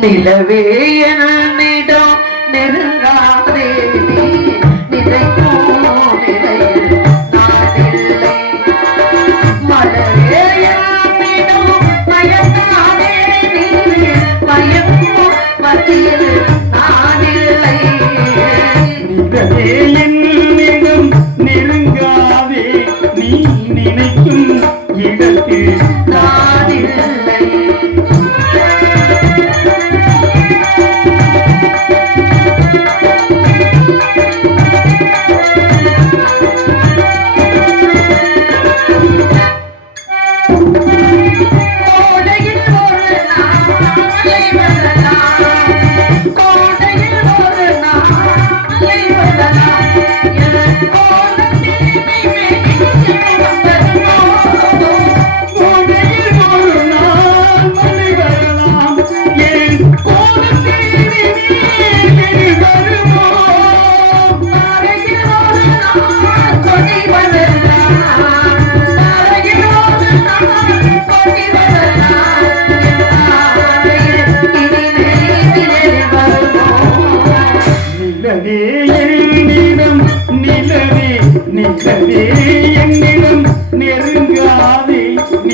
நிலவே என்னிடம் நெருங்காதே நீ நினைக்கும் நிலையில் நான் இல்லை. மலரே என்னிடம் மயங்காதே நீ மயக்கும் மத்தியில் நான் இல்லை. நிலவே என்னிடம் நெருங்காதே நீ நினைக்கும் இடத்தில் நான் இல்லை. நிலவே என்னிடம் நெருங்காதே நீ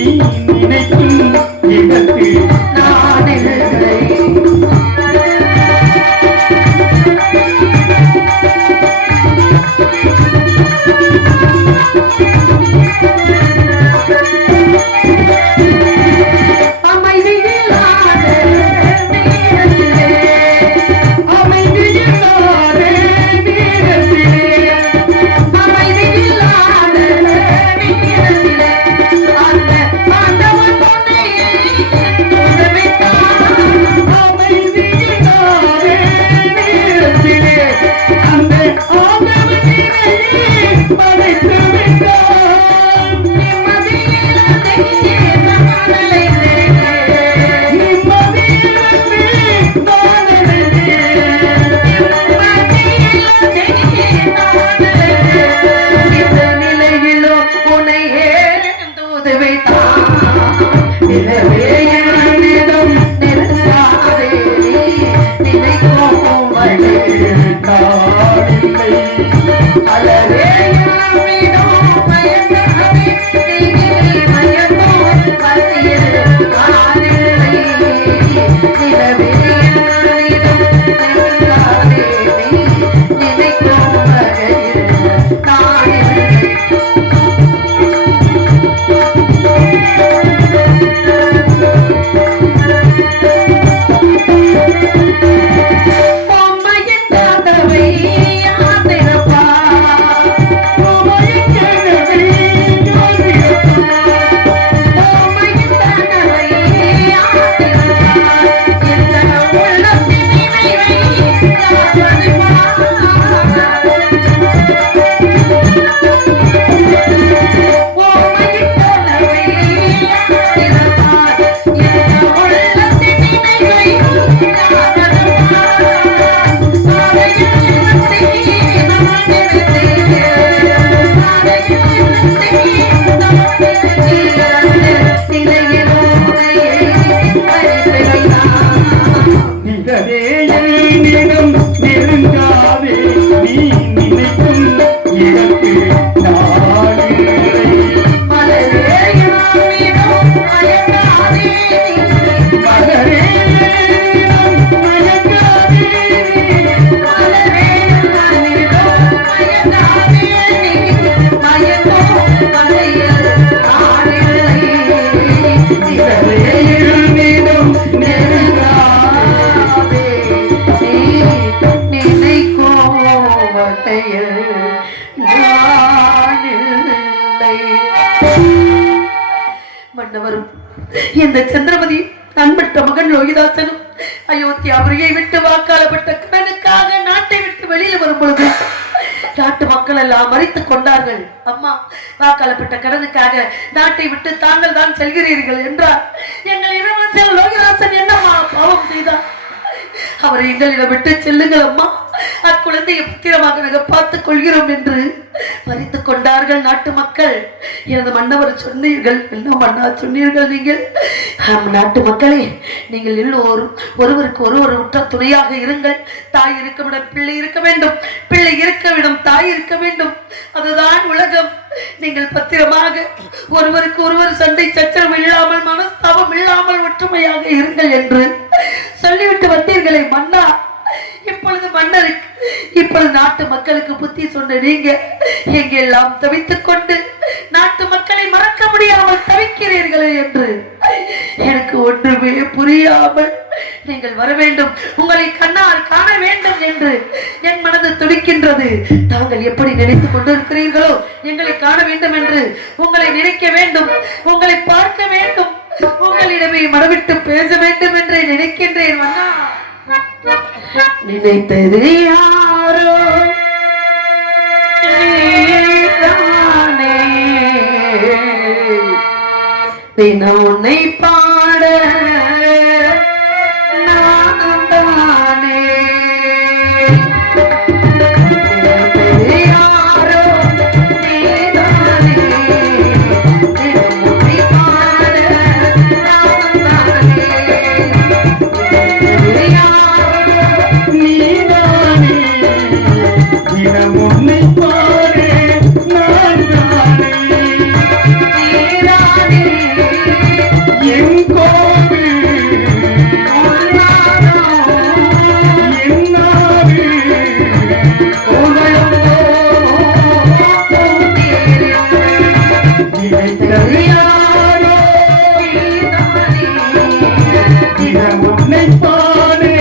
நினைக்கும் இடத்தில் நான் இல்லை. மன்னவரும் இந்த சந்திரமதி அன்பற்ற மகன் லோகிதாசனும் அயோத்தியாபுரியை விட்டு வாக்காளப்பட்ட கடனுக்காக நாட்டை விட்டு வெளியில் வரும் பொழுது நாட்டு மக்கள் எல்லாம் மறித்துக் கொண்டார்கள். அம்மா, வாக்காளப்பட்ட கடனுக்காக நாட்டை விட்டு தாங்கள் தான் செல்கிறீர்கள் என்றார். எங்கள் இளவரசர் லோகிதாசன் என்னம்மா பாவம் செய்தார்? அவரை எங்களிடம் விட்டு செல்லுங்கள் அம்மா, அக்குழந்தையை பத்திரமாக நாங்கள் பார்த்துக் கொள்கிறோம் என்று பறித்து கொண்டார்கள் நாட்டு மக்கள். எனது மன்னவர் சொன்னீர்கள், என்ன மன்னா சொன்னீர்கள் நீங்கள்? நாட்டு மக்களே, நீங்கள் எல்லோரும் ஒருவருக்கு ஒருவர் உற்ற துணையாக இருங்கள். தாய் இருக்கவிடம் பிள்ளை இருக்க வேண்டும், பிள்ளை இருக்கவிடம் தாய் இருக்க வேண்டும். அதுதான் உலகம். நீங்கள் பத்திரமாக ஒருவருக்கு ஒருவர் சண்டை சச்சரவு இல்லாமல் மனஸ்தாபம் இல்லாமல் ஒற்றுமையாக இருங்கள் என்று சொல்லிவிட்டு வந்தீர்களே மன்னா. இப்பொழுது நாட்டு மக்களுக்கு புத்தி சொன்ன நீங்க எங்கெல்லாம் தவித்துக் கொண்டு நாட்டு மக்களை மறக்க முடியாமல் தவிக்கிறீர்களே என்று எனக்கு ஒன்றுமே புரியாமல் நீங்கள் வர வேண்டும், உங்களை கண்ணால் காண வேண்டும் என்று என் மனது துடிக்கின்றது. தாங்கள் எப்படி நினைத்துக் கொண்டிருக்கிறீர்களோ எங்களை காண வேண்டும் என்று உங்களை நினைக்க வேண்டும், உங்களை பார்க்க வேண்டும், உங்களிடமே மனவிட்டு பேச வேண்டும் என்று நினைக்கின்றேன் மன்னா. நினைத்தது யாரோ தினம் உன்னை பாட நான் தானே. நினைத்தது யாரோ நீதானே, தினம் உன்னை பாட நான் தானே. நினைத்தது உன்னை பாரு நான் தானே, என் கோவில் உன்னை பாரு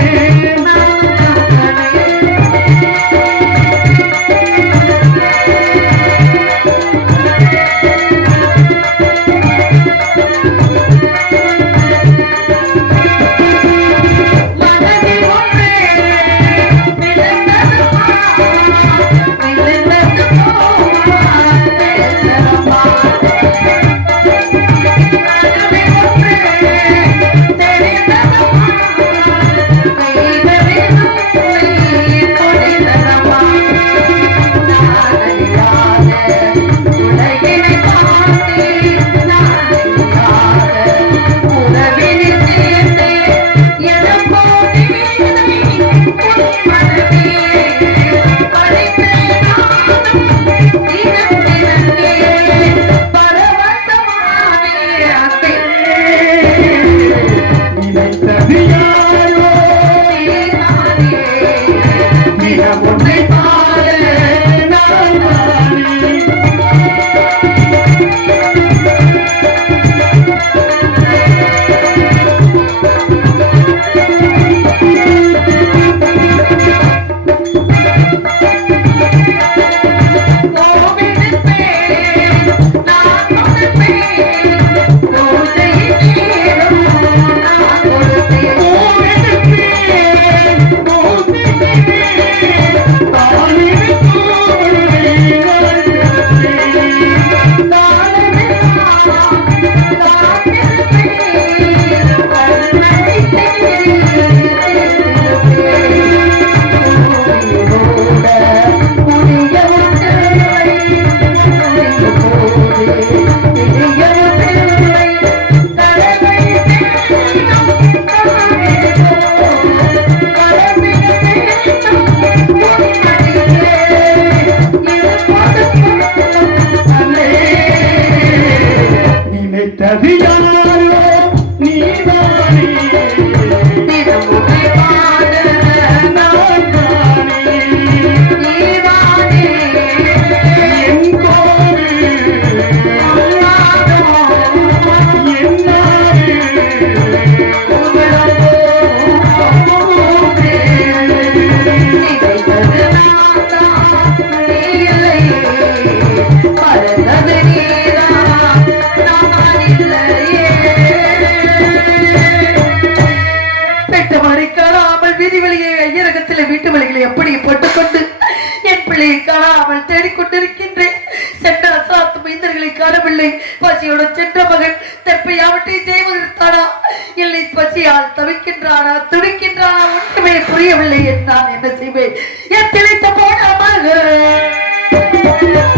பசியோடு சென்ற மகன் தெப்பையாவற்றை செய்வதற்கானா இல்லை பசியால் தவிக்கின்றானா துடிக்கின்றானா ஒன்றுமே புரியவில்லை. நான் என்ன செய்வேன்? என் திளைத்த போன மகன்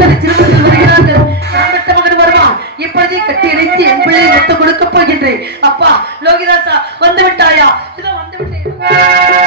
அத்தனை சிறுவர்கள் வருகிறார்கள். நான் பெற்ற மகன் வருவான். இப்பொழுதே கட்டி இணைத்து என் பிள்ளையை மொத்தம் கொடுக்க போகின்றேன். அப்பா லோகிதாசா வந்து விட்டாயா? இதோ வந்து விட்டேன்.